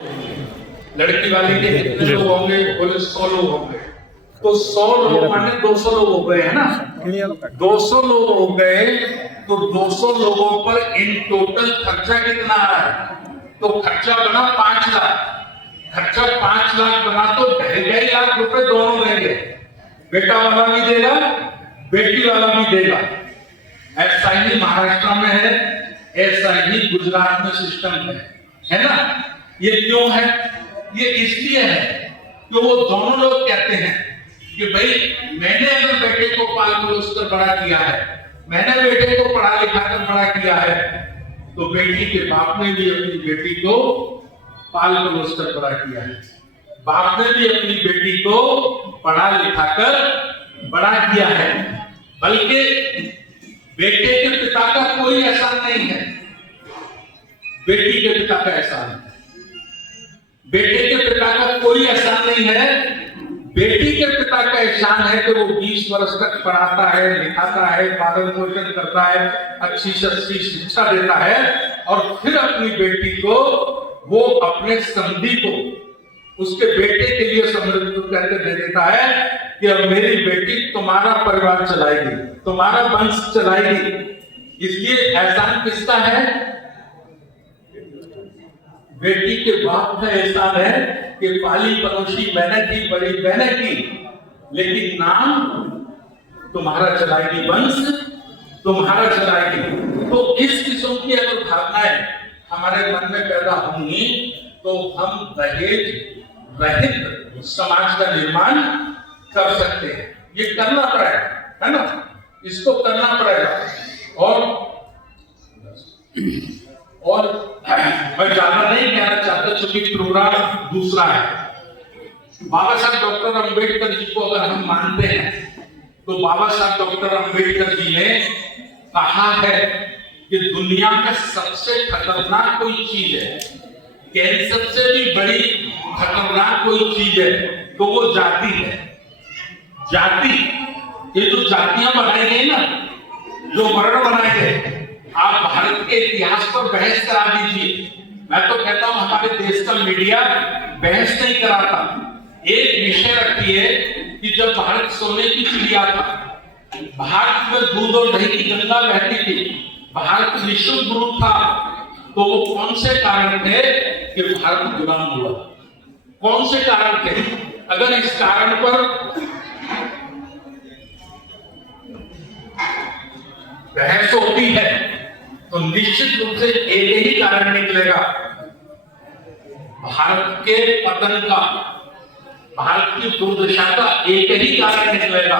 लड़की वाले के कितने लोग होंगे? बोले 100 लोग होंगे। तो 100 लोग माने 200 लोग हो गए, है ना? 200 लोग हो गए तो 200 लोगों पर इन टोटल खर्चा कितना आ रहा है? तो खर्चा बना 5 लाख। खर्चा 5 लाख बना तो 2.5 लाख रुपए दोनों देंगे। बेटा वाला भी देगा, बेटी वाला भी देगा। ऐसा ही महाराष्ट्र में है, ऐसा ही गुजरात में सिस्टम है ना? ये क्यों है? ये इसलिए है कि वो दोनों लोग कहते हैं कि भाई मैंने अगर बेटे को पाल पोस कर बड़ा किया है, मैंने बेटे को पढ़ा लिखा कर बड़ा किया है, तो बेटी के बाप ने भी अपनी बेटी को पाल पोस कर बड़ा किया है। बाप ने भी अपनी बेटी को पढ़ा लिखा कर बड़ा किया है। बल्कि बेटे के पिता का कोई एहसान नहीं है, बेटी के पिता का एहसान है। बेटे के पिता का कोई एहसान नहीं है, बेटी के पिता का एहसान है कि वो 20 वर्ष तक पढ़ाता है, लिखाता है, पालन पोषण करता है, अच्छी से अच्छी शिक्षा देता है और फिर अपनी बेटी को वो अपने समधी को उसके बेटे के लिए समृद्ध करके दे देता है कि अब मेरी बेटी तुम्हारा परिवार चलाएगी, तुम्हारा वंश चलाएगी। इसलिए एहसान किसका है? बेटी के बाप का एहसान है कि पाली पड़ोसी मैंने की, बड़ी मैंने की, लेकिन नाम तुम्हारा चलाएगी, वंश तुम्हारा चलाएगी। तो इस किस्म की अगर भावनाएं हमारे मन में पैदा होंगी तो हम दहेज रहित समाज का निर्माण कर सकते हैं। ये करना पड़ेगा, है ना? इसको करना पड़ेगा। और मैं ज्यादा नहीं कहना चाहता क्योंकि प्रोग्राम दूसरा है। बाबा साहब डॉक्टर अंबेडकर जी को अगर हम मानते हैं तो बाबा साहब डॉक्टर अंबेडकर जी ने कहा है कि दुनिया में सबसे खतरनाक कोई चीज है, कैंसर से भी बड़ी खतरनाक कोई चीज है तो वो जाति है। जाति, ये जो जातियां बनाई गई ना, जो वर्ण बनाए गए, आप भारत के इतिहास पर बहस करा दीजिए। मैं तो कहता हूं हमारे देश का मीडिया बहस नहीं कराता। एक विषय रखिए कि जब भारत सोने की चिड़िया था, भारत में दूध और दही की गंगा बहती थी, भारत विश्व गुरु था, तो वो कौन से कारण थे कि भारत गुलाम हुआ? कौन से कारण थे? अगर इस कारण पर बहस होती है तो निश्चित रूप से एक ही कारण निकलेगा भारत के पतन का, भारत की दुर्दशा का एक ही कारण निकलेगा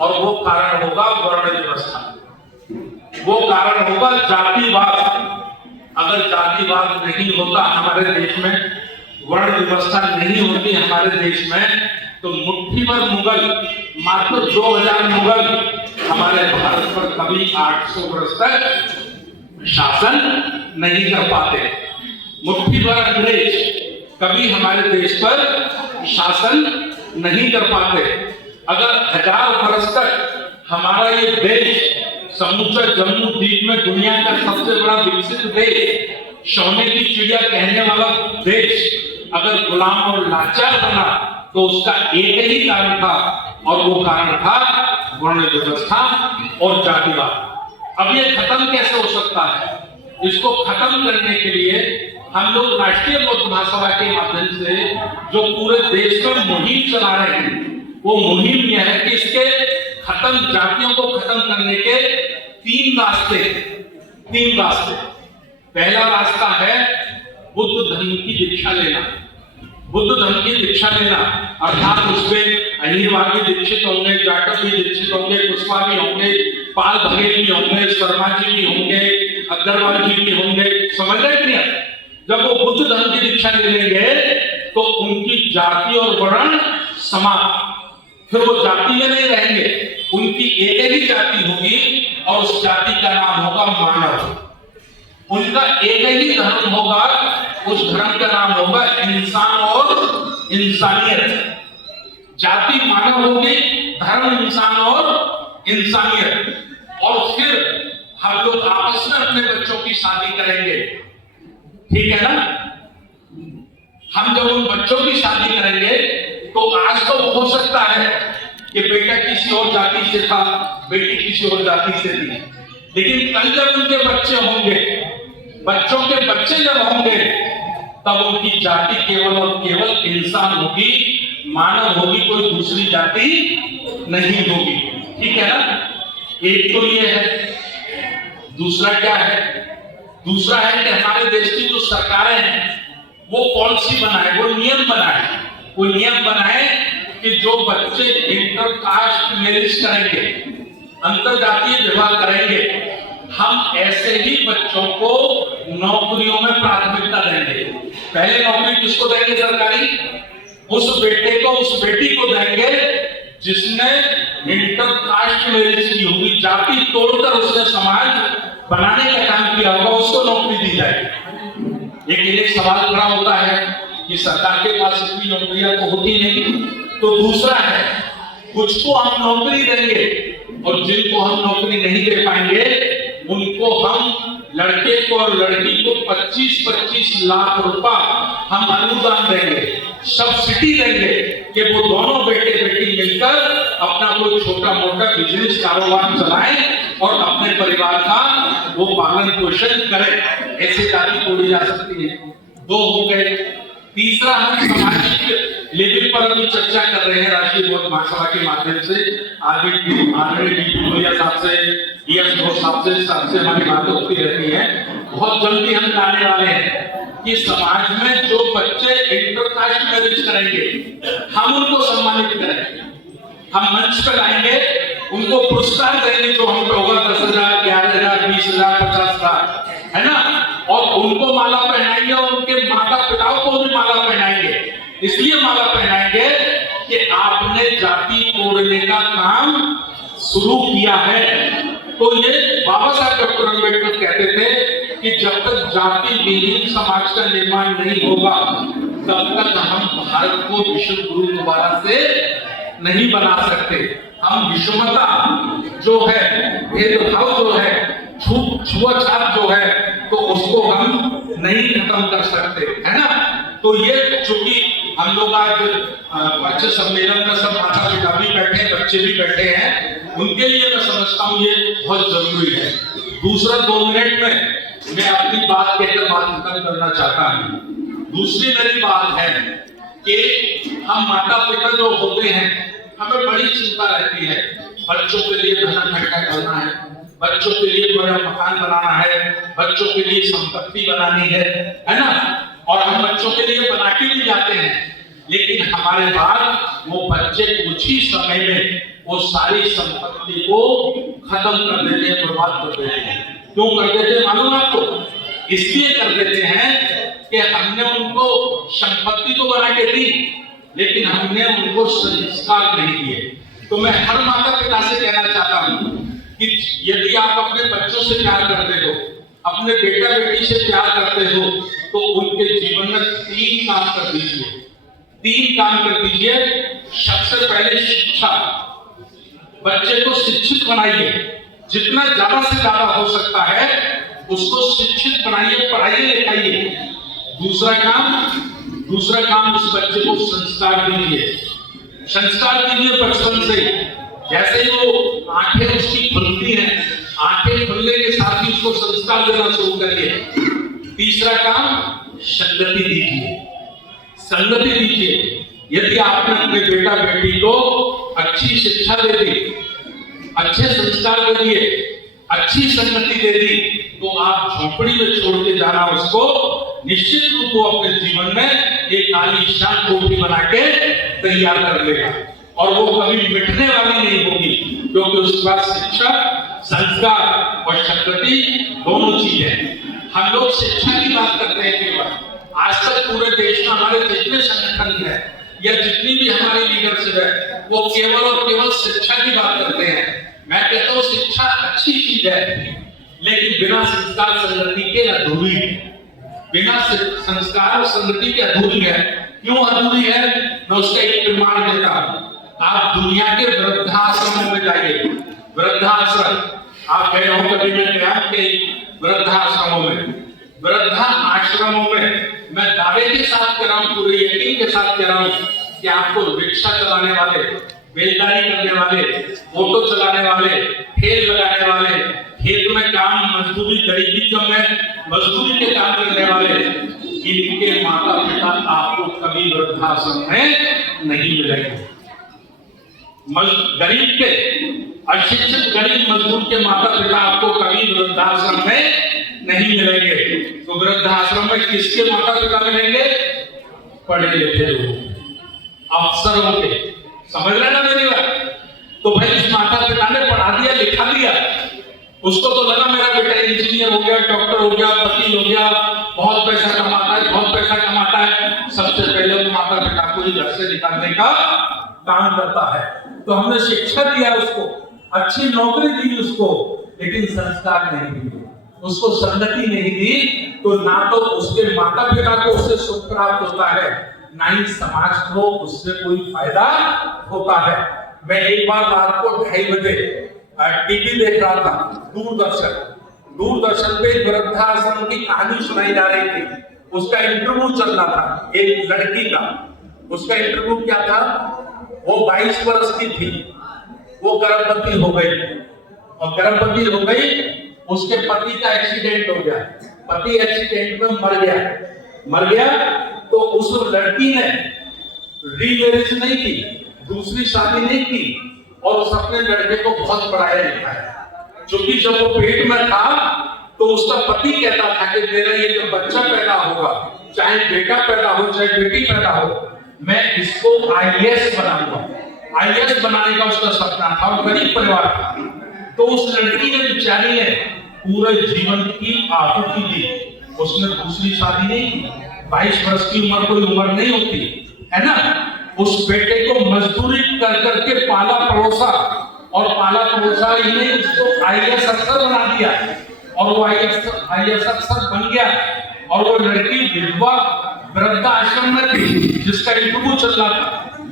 और वो कारण होगा वर्ण व्यवस्था, वो कारण होगा जातिवाद। अगर जातिवाद नहीं होता हमारे देश में, वर्ण व्यवस्था नहीं होती हमारे देश में, तो मुट्ठी भर मुगल, मात्र 2000 मुगल हमारे भारत पर कभी 800 वर्ष तक शासन नहीं कर पाते। मुट्ठी भर अंग्रेज कभी हमारे देश पर शासन नहीं कर पाते। अगर 1000 वर्ष तक हमारा ये देश समूचा जम्मू द्वीप में दुनिया का सबसे बड़ा विकसित देश, सोने की चिड़िया कहने वाला देश अगर गुलाम और लाचार बना तो उसका एक ही कारण था और वो कारण था वर्ण व्यवस्था और जातिवाद। अब ये खत्म कैसे हो सकता है? इसको खत्म करने के लिए हम लोग राष्ट्रीय लोक महासभा के माध्यम से जो पूरे देश में मुहिम चला रहे हैं, वो मुहिम यह है कि इसके खत्म, जातियों को खत्म करने के 3 रास्ते। पहला रास्ता है बुद्ध धर्म की दीक्षा लेना। बुद्ध धर्म की दीक्षा लेना अर्थात उसमें अहिरवार भी दीक्षित होंगे, जाटव भी दीक्षित होंगे, कुशवाहा भी होंगे, पाल बघेल भी होंगे, शर्मा जी भी होंगे, अग्रवाल जी भी होंगे। समझ रहे नहीं? जब वो बुद्ध धर्म की दीक्षा ले लेंगे तो उनकी जाति और वर्ण समाप्त, फिर वो जाति में नहीं रहेंगे, उनकी एक ही जाति होगी और उस जाति का नाम होगा मानव। उनका एक ही धर्म होगा, उस धर्म का नाम होगा इंसान और इंसानियत। जाति मानव होगी, धर्म इंसान और इंसानियत। और फिर हम लोग आपस में अपने बच्चों की शादी करेंगे, ठीक है ना? हम जब उन बच्चों की शादी करेंगे तो आज तो हो सकता है कि बेटा किसी और जाति से था, बेटी किसी और जाति से थी, लेकिन कल जब उनके बच्चे होंगे, बच्चों के बच्चे जब होंगे, तब उनकी जाति केवल और केवल इंसान होगी, मानव होगी, कोई दूसरी जाति नहीं होगी। ठीक है ना? एक तो ये है। दूसरा क्या है? दूसरा है कि हमारे देश की जो सरकारें हैं वो पॉलिसी बनाए, वो नियम बनाए, वो नियम बनाए कि जो बच्चे इंटरकास्ट मैरिज करेंगे, अंतरजातीय विवाह करेंगे, हम ऐसे ही बच्चों को नौकरियों में प्राथमिकता देंगे। पहले नौकरी किसको देंगे? सरकारी। उस बेटे को, उस बेटी को देंगे जिसने इंटरकास्ट मैरिज की होगी, जाति तोड़कर उसने समाज बनाने का काम किया होगा, उसको नौकरी दी जाएगी। लेकिन एक सवाल खड़ा होता है कि सरकार के पास इतनी नौकरियां तो होती नहीं। तो दूसरा है, कुछ को हम नौकरी देंगे और जिनको हम नौकरी नहीं दे पाएंगे उनको हम लड़के को और लड़की को 25-25 लाख रुपए हम अनुदान देंगे, सब्सिडी देंगे कि वो दोनों बेटे बेटी मिलकर अपना कोई छोटा मोटा बिजनेस कारोबार चलाएं और अपने परिवार का वो पालन पोषण करें। ऐसे जाति तोड़ी जा सकती है। दो हो गए। तीसरा, हम सामाजिक लेवल पर भी चर्चा कर रहे हैं राष्ट्रीय लोक महासभा के माध्यम से। साहब से, साहब से हमारी बातें होती रहती है। बहुत जल्दी हम लाने वाले हैं कि समाज में जो बच्चे इंटरकास्ट मैरिज करेंगे हम उनको सम्मानित करेंगे, हम मंच पर लाएंगे, उनको पुरस्कार देंगे जो हम पे होगा 10,000, 11,000, 20,000, 50,000, है ना? और उनको माला पहनाएंगे और उनके माता पिताओं को भी माला पहनाएंगे। इसलिए माला पहनाएंगे कि आपने जाति तोड़ने का काम शुरू किया है। तो ये बाबा साहब डॉक्टर अम्बेडकर कहते थे कि जब तक जाति विहीन समाज का निर्माण नहीं होगा तब तक हम भारत को विश्व गुरु दोबारा से नहीं बना सकते। हम विषमता जो है, भेदभाव जो है, छुआछूत जो है, तो उसको हम नहीं खत्म कर सकते, है ना? तो ये चूंकि हम लोग आज बच्चे सम्मेलन में सब माता पिता भी बैठे हैं, बच्चे भी बैठे हैं, उनके लिए मैं समझता हूँ ये बहुत जरूरी है। दूसरा 2 मिनट में मैं अपनी बात कहकर बात खत्म करना चाहता हूँ। दूसरी मेरी बात है कि हम माता पिता जो होते हैं हमें बड़ी चिंता रहती है, बच्चों के लिए धन इकट्ठा करना है, बच्चों के लिए बड़ा मकान बनाना है, बच्चों के लिए संपत्ति बनानी है ना? और हम बच्चों के लिए बना के भी जाते हैं, लेकिन हमारे बाद वो बच्चे कुछ ही समय में वो सारी संपत्ति को खत्म कर देते हैं, बर्बाद कर देते हैं। क्यों कर देते हैं मालूम आपको? इसलिए कर देते हैं कि हमने उनको संपत्ति तो बना के दी, लेकिन हमने उनको संस्कार नहीं दिए। तो मैं हर माता पिता से कहना चाहता हूँ कि यदि आप अपने बच्चों से प्यार करते हो, अपने बेटा बेटी से प्यार करते हो, तो उनके जीवन में 3 काम कर दीजिए। 3 काम कर दीजिए। सबसे पहले शिक्षा, बच्चे को शिक्षित बनाइए, जितना ज्यादा से ज्यादा हो सकता है उसको शिक्षित बनाइए, पढ़ाइए लिखाइए। दूसरा काम उस बच्चे को संस्कार दीजिए। संस्कार दीजिए बचपन से। जैसे ही वो आंखें उसकी खुलती हैं, आंखें खुलने के साथ ही उसको संस्कार देना शुरू करिए। तीसरा काम, संगति दीजिए। संगति दीजिए। यदि आपने अपने बेटा बेटी को अच्छी शिक्षा दे दी, अच्छे संस्कार दे दिए, अच्छी संगति दे दी, तो आप झोपड़ी में छोड़ के जाना उसको निश्चित रूप को अपने जीवन में एक आलीशान कोठी बना के तैयार कर लेगा, और वो कभी मिटने वाली नहीं होगी, क्योंकि उसके पास शिक्षा, संस्कार और संगति दोनों चीजें। हम लोग शिक्षा की बात करते हैं केवल। आज तक पूरे देश में हमारे जितने संगठन है या जितनी भी हमारी लीडरशिप है, वो केवल और केवल शिक्षा की बात करते हैं। मैं कहता हूँ शिक्षा अच्छी चीज है, लेकिन बिना संस्कार संगति के अधूरी है। बिना संस्कार और संगति के अधूरी है। क्यों अधूरी है? मैं उसका एक प्रमाण देता हूँ। आप दुनिया के वृद्धाश्रमों में जाइए। वृद्धाश्रम आप गए हो कभी? मैं गया कि वृद्धाश्रमों में मैं दावे के साथ कह रहा हूं, पूरे यकीन के साथ कह रहा हूं कि आपको रिक्शा चलाने वाले, बेलदारी करने वाले, ऑटो चलाने वाले, ठेल लगाने वाले, खेत में काम मजदूरी, गरीबी कम है मजदूरी के काम करने वाले, इनके माता पिता आपको कभी वृद्धाश्रम में नहीं मिलेंगे। गरीब के, अशिक्षित गरीब मजदूर के माता पिता आपको कभी वृद्धाश्रम में नहीं मिलेंगे। तो वृद्धाश्रम में किसके माता पिता मिलेंगे? पढ़े लिखे लोग, अफसरों के। समझ रहे ना मेरी बात? तो भाई इस माता पिता ने पढ़ा दिया, लिखा दिया, उसको तो लगा मेरा बेटा इंजीनियर हो गया, डॉक्टर हो गया, वकील हो गया, बहुत पैसा कमाता है, बहुत पैसा कमाता है। सबसे पहले तो माता पिता को ही घर से निकालने का काम करता है। तो हमने शिक्षा दिया उसको, अच्छी नौकरी दी उसको, लेकिन संस्कार नहीं दिए, उसको संगति नहीं दी, तो ना तो उसके माता पिता को उससे सुख प्राप्त होता है, ना ही समाज को उससे कोई फायदा होता है। मैं एक बार रात को 2:30 बजे टीवी देख रहा था, दूरदर्शन पे वृद्धाश्रम की कहानी सुनाई जा रही थी। उसका इंटरव्यू चल रहा था एक लड़की का। उसका इंटरव्यू क्या था? वो 22 वर्ष की थी, वो गर्भवती हो गई, और गर्भवती हो गई, उसके पति का एक्सीडेंट हो गया, पति एक्सीडेंट में मर गया। तो उस लड़की ने रीमैरिज नहीं की, दूसरी शादी नहीं की, और उस अपने लड़के को बहुत पढ़ाया लिखाया। क्योंकि जब वो पेट में था तो उसका पति कहता था कि मेरा ये जो बच्चा पैदा होगा, चाहे बेटा पैदा हो चाहे बेटी पैदा हो, मैं इसको IAS बनाऊंगा। IAS बनाने का उसका सपना था, और गरीब परिवार था। तो उस लड़की ने, बेचारी ने पूरे जीवन की आहुति दी। उसने दूसरी शादी नहीं की। 22 वर्ष की उम्र कोई उम्र नहीं होती है ना। उस बेटे को मजदूरी कर करके पाला पड़ोसा, और पाला पड़ोसा ही नहीं, उसको IAS अफसर बना दिया, और वो IAS अफसर बन गया। और वो लड़की विधवा वृद्धाश्रम में थी, जिसका इंटरव्यू चल रहा था,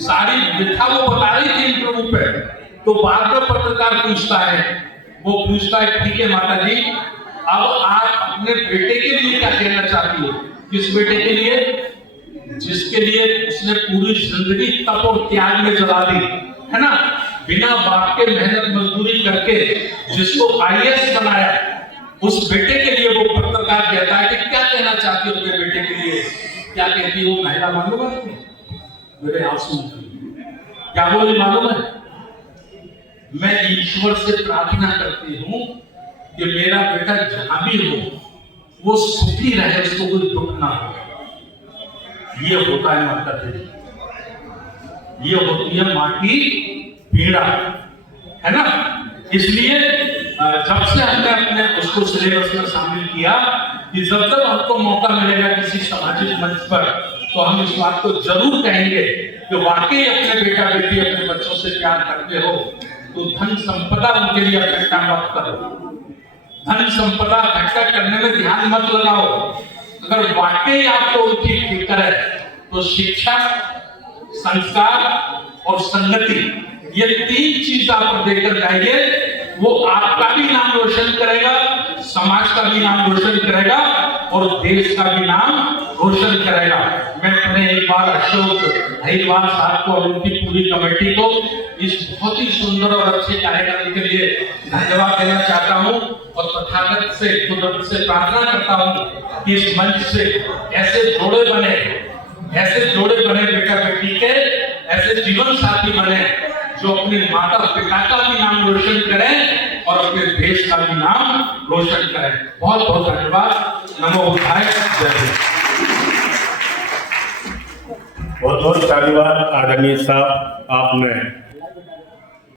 सारी व्यथा वो बता रही थी इंटरव्यू पे। तो बाद में पत्रकार पूछता है, ठीक है माता जी, अब आप अपने बेटे के लिए क्या कहना चाहती हो? किस बेटे के लिए? जिसके लिए उसने पूरी जिंदगी तप और त्याग में जला दी, है ना, बिना बाप के मेहनत मजदूरी करके जिसको IAS बनाया, उस बेटे के लिए वो पत्रकार कहता है कि क्या कहना चाहती हो अपने बेटे के लिए? क्या कहती हो महिला? मालूम है मेरे आंसू क्या बोली मालूम है? मैं ईश्वर से प्रार्थना करती हूँ कि मेरा बेटा जहां भी हो वो सुखी रहे, उसको कोई दुख ना हो। ये होता है माता पिता, ये होती है माँ की पीड़ा, है ना। इसलिए जब से हमने अपने उसको सिलेबस में शामिल किया कि जब तक हमको मौका मिलेगा किसी सामाजिक मंच पर, तो हम इस बात को जरूर कहेंगे कि वाकई अपने बेटा बेटी, अपने बच्चों से प्यार करते हो तो धन संपदा उनके लिए इकट्ठा मत करो, धन संपदा इकट्ठा करने में ध्यान मत लगाओ। अगर वाकई आपको उनकी फिक्र है तो शिक्षा, संस्कार और संगति, ये 3 चीज आप देकर जाइए, वो आपका भी नाम रोशन करेगा, समाज का भी नाम रोशन करेगा, और देश का भी नाम रोशन करेगा। मैं अपने एक बार अशोक अहिरवार साहब को और उनकी पूरी कमेटी को इस बहुत ही सुंदर और अच्छे कार्यक्रम के लिए धन्यवाद देना चाहता हूँ, और तथागत से कुदरत से प्रार्थना करता हूँ कि इस मंच से ऐसे जोड़े बने बेटा बेटी के, ऐसे जीवन साथी बने जो अपने माता पिता का भी नाम रोशन करें और अपने देश का भी नाम रोशन करें। बहुत बहुत धन्यवाद। नमो बुद्धाय। जय हिंद। बहुत बहुत धन्यवाद आदरणीय साहब, आपने